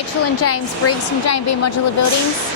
Rachel and James Briggs from JMB Modular Buildings.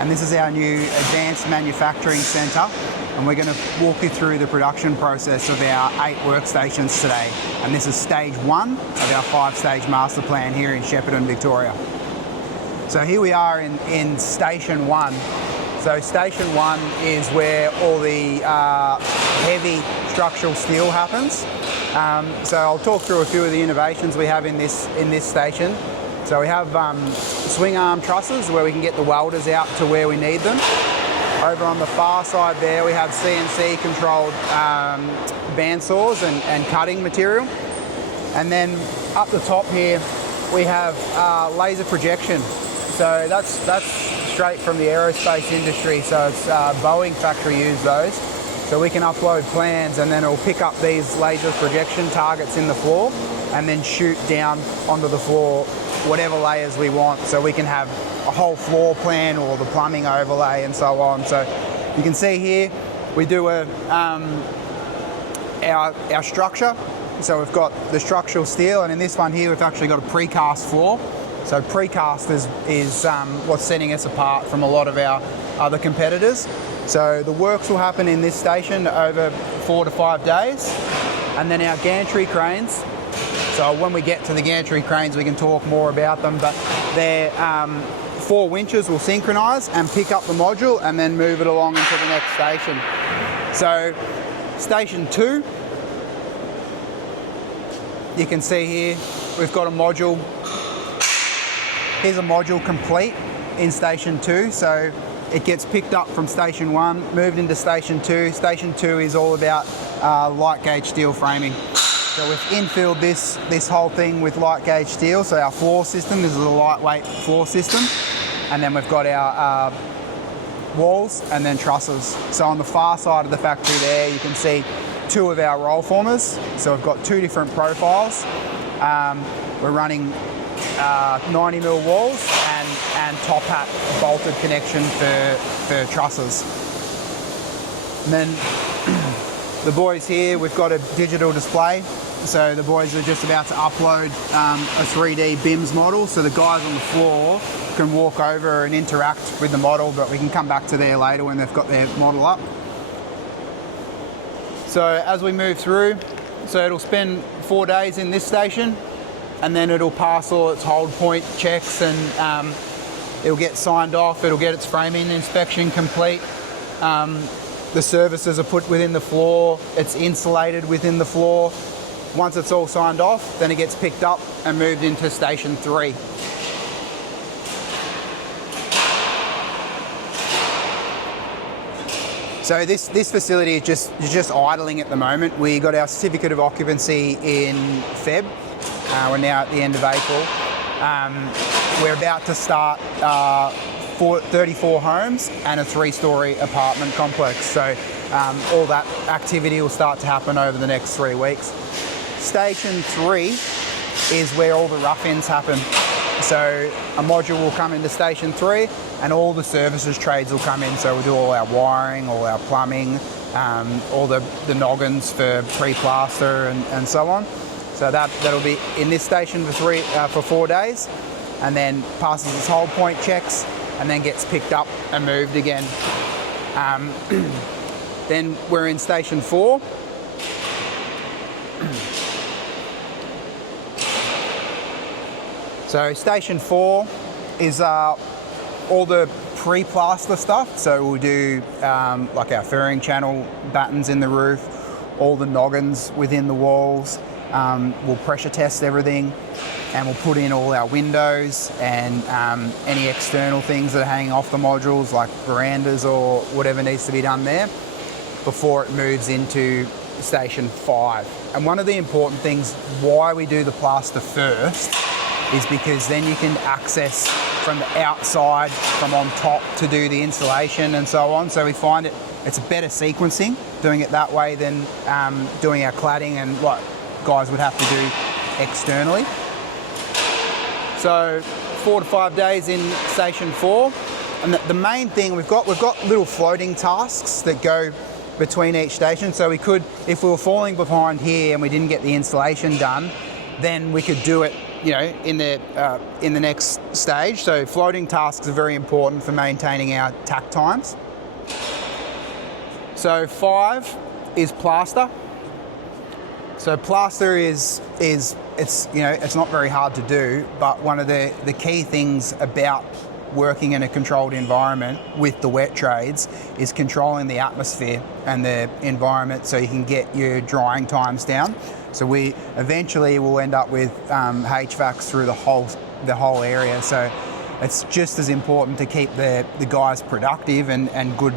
And this is our new Advanced Manufacturing Centre, and we're going to walk you through the production process of our 8 workstations today. And this is stage 1 of our 5-stage master plan here in Shepparton, Victoria. So here we are in station 1. So station 1 is where all the heavy structural steel happens. So I'll talk through a few of the innovations we have in this station. So we have swing arm trusses where we can get the welders out to where we need them. Over on the far side there we have CNC controlled bandsaws and cutting material. And then up the top here we have laser projection. So that's straight from the aerospace industry. So it's Boeing factory use those. So we can upload plans and then it'll pick up these laser projection targets in the floor and then shoot down onto the floor whatever layers we want. So we can have a whole floor plan or the plumbing overlay and so on. So you can see here we do our structure. So we've got the structural steel, and in this one here we've actually got a precast floor. So precast is what's setting us apart from a lot of our other competitors. So the works will happen in this station over 4 to 5 days. And then our gantry cranes, so when we get to the gantry cranes we can talk more about them, but they're 4 winches will synchronise and pick up the module and then move it along into the next station. So station 2, you can see here we've got a module. Here's a module complete in station 2. So it gets picked up from station 1, moved into station 2. Station 2 is all about light gauge steel framing. So we've infilled this whole thing with light gauge steel. So our floor system, this is a lightweight floor system. And then we've got our walls and then trusses. So on the far side of the factory there, you can see 2 of our roll formers. So we've got 2 different profiles. We're running 90mm walls and top hat bolted connection for trusses. And then the boys here, we've got a digital display. So the boys are just about to upload a 3D BIMS model. So the guys on the floor can walk over and interact with the model, but we can come back to there later when they've got their model up. So as we move through, so it'll spend 4 days in this station, and then it'll pass all its hold point checks and it'll get signed off, it'll get its framing inspection complete. The services are put within the floor, it's insulated within the floor. Once it's all signed off, then it gets picked up and moved into station 3. So this facility is just idling at the moment. We got our certificate of occupancy in Feb. We're now at the end of April. We're about to start 34 homes and a 3-storey apartment complex. So all that activity will start to happen over the next 3 weeks. Station 3 is where all the rough-ins happen. So a module will come into station 3 and all the services trades will come in. So we'll do all our wiring, all our plumbing, all the noggins for pre-plaster and so on. So that'll be in this station for 4 days, and then passes its hold point checks, and then gets picked up and moved again. Then we're in station 4. So station 4 is all the pre-plaster stuff. So we'll do like our furring channel battens in the roof, all the noggins within the walls. We'll pressure test everything, and we'll put in all our windows and any external things that are hanging off the modules like verandas or whatever needs to be done there before it moves into station 5. And one of the important things why we do the plaster first is because then you can access from the outside, from on top to do the installation and so on. So we find it's a better sequencing doing it that way than doing our cladding and what guys would have to do externally. So 4 to 5 days in station 4, and the main thing we've got little floating tasks that go between each station. So we could, if we were falling behind here and we didn't get the installation done, then we could do it, in the next stage. So floating tasks are very important for maintaining our takt times. So 5 is plaster. So plaster is it's not very hard to do, but one of the key things about working in a controlled environment with the wet trades is controlling the atmosphere and the environment so you can get your drying times down. So we eventually will end up with HVACs through the whole area. So it's just as important to keep the guys productive and good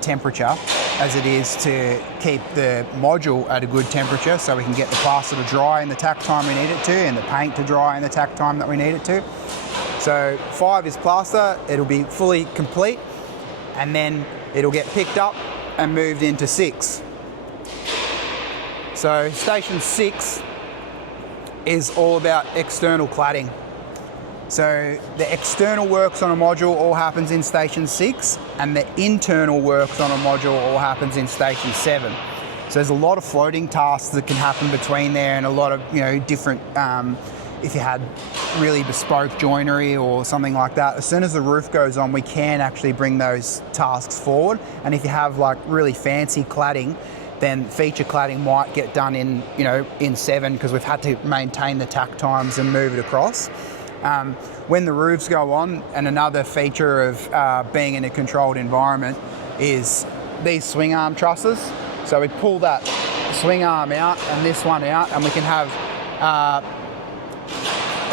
temperature as it is to keep the module at a good temperature so we can get the plaster to dry in the takt time we need it to and the paint to dry in the takt time that we need it to. So 5 is plaster, it'll be fully complete, and then it'll get picked up and moved into 6. So station 6 is all about external cladding. So the external works on a module all happens in station 6, and the internal works on a module all happens in station 7. So there's a lot of floating tasks that can happen between there, and a lot of different, if you had really bespoke joinery or something like that, as soon as the roof goes on, we can actually bring those tasks forward. And if you have like really fancy cladding, then feature cladding might get done in 7 because we've had to maintain the takt times and move it across. When the roofs go on, and another feature of being in a controlled environment is these swing arm trusses. So we pull that swing arm out and this one out, and we can have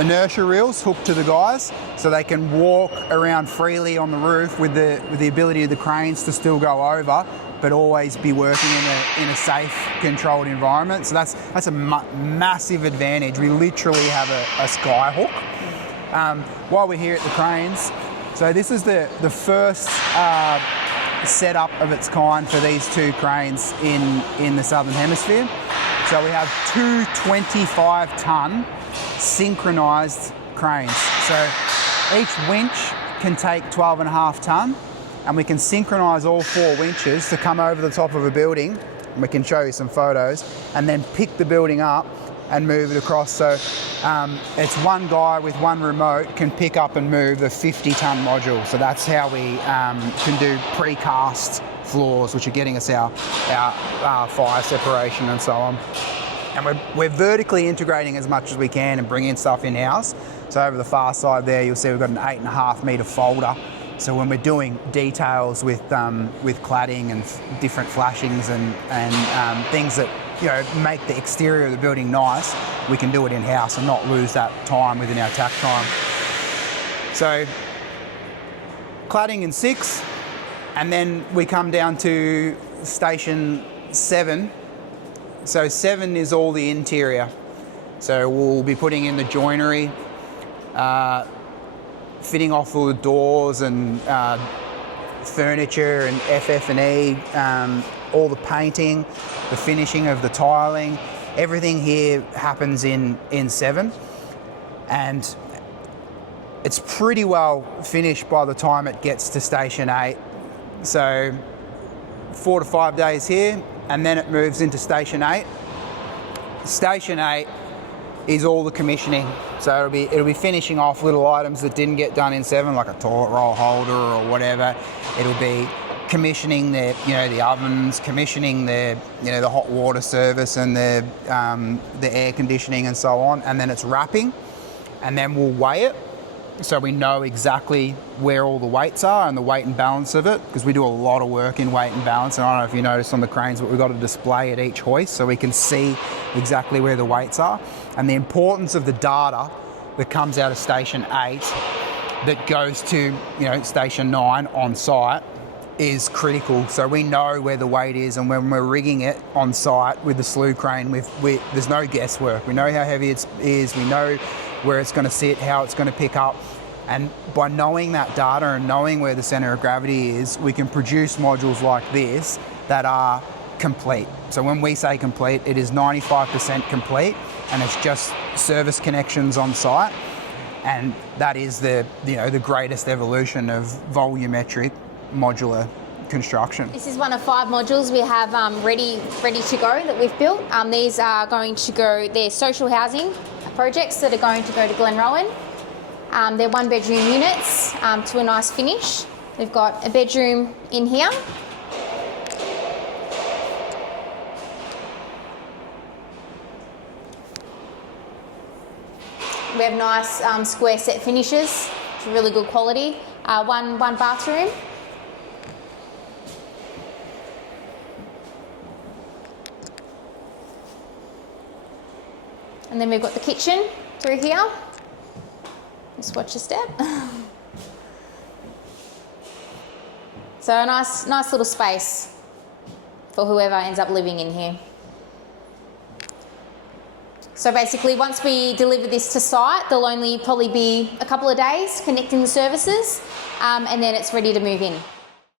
inertia reels hooked to the guys so they can walk around freely on the roof with the ability of the cranes to still go over, but always be working in a safe, controlled environment. So that's a massive advantage. We literally have a sky hook. While we're here at the cranes, so this is the first setup of its kind for these 2 cranes in the Southern Hemisphere. So we have 2 25-ton synchronized cranes. So each winch can take 12.5 ton, and we can synchronize all 4 winches to come over the top of a building, and we can show you some photos, and then pick the building up and move it across. So it's one guy with one remote can pick up and move a 50-ton module. So that's how we can do precast floors, which are getting us our fire separation and so on. And we're vertically integrating as much as we can and bringing stuff in-house. So over the far side there, you'll see we've got an 8.5 metre folder. So when we're doing details with cladding and different flashings and things that make the exterior of the building nice, we can do it in-house and not lose that time within our takt time. So cladding in 6, and then we come down to station 7. So 7 is all the interior. So we'll be putting in the joinery, fitting off all the doors and furniture and FF&E, all the painting, the finishing of the tiling. Everything here happens in 7, and it's pretty well finished by the time it gets to station 8. So 4 to 5 days here, and then it moves into station 8. Station 8 is all the commissioning. So it'll be finishing off little items that didn't get done in 7, like a toilet roll holder or whatever. It'll be commissioning the ovens, commissioning the hot water service and the air conditioning and so on, and then it's wrapping, and then we'll weigh it so we know exactly where all the weights are and the weight and balance of it, because we do a lot of work in weight and balance. And I don't know if you noticed on the cranes, but we've got a display at each hoist so we can see exactly where the weights are. And the importance of the data that comes out of station 8 that goes to station 9 on site is critical. So we know where the weight is, and when we're rigging it on site with the slew crane, there's no guesswork. We know how heavy it is, we know where it's going to sit, how it's going to pick up, and by knowing that data and knowing where the centre of gravity is, we can produce modules like this that are complete. So when we say complete, it is 95% complete, and it's just service connections on site, and that is the greatest evolution of volumetric modular construction. This is one of 5 modules we have ready to go that we've built. These are going to go, they're social housing projects that are going to go to Glenrowan. They're 1-bedroom units to a nice finish. We've got a bedroom in here. We have nice square set finishes, which are really good quality. One bathroom. And then we've got the kitchen through here. Just watch your step. So a nice little space for whoever ends up living in here. So basically, once we deliver this to site, there'll only probably be a couple of days connecting the services, and then it's ready to move in.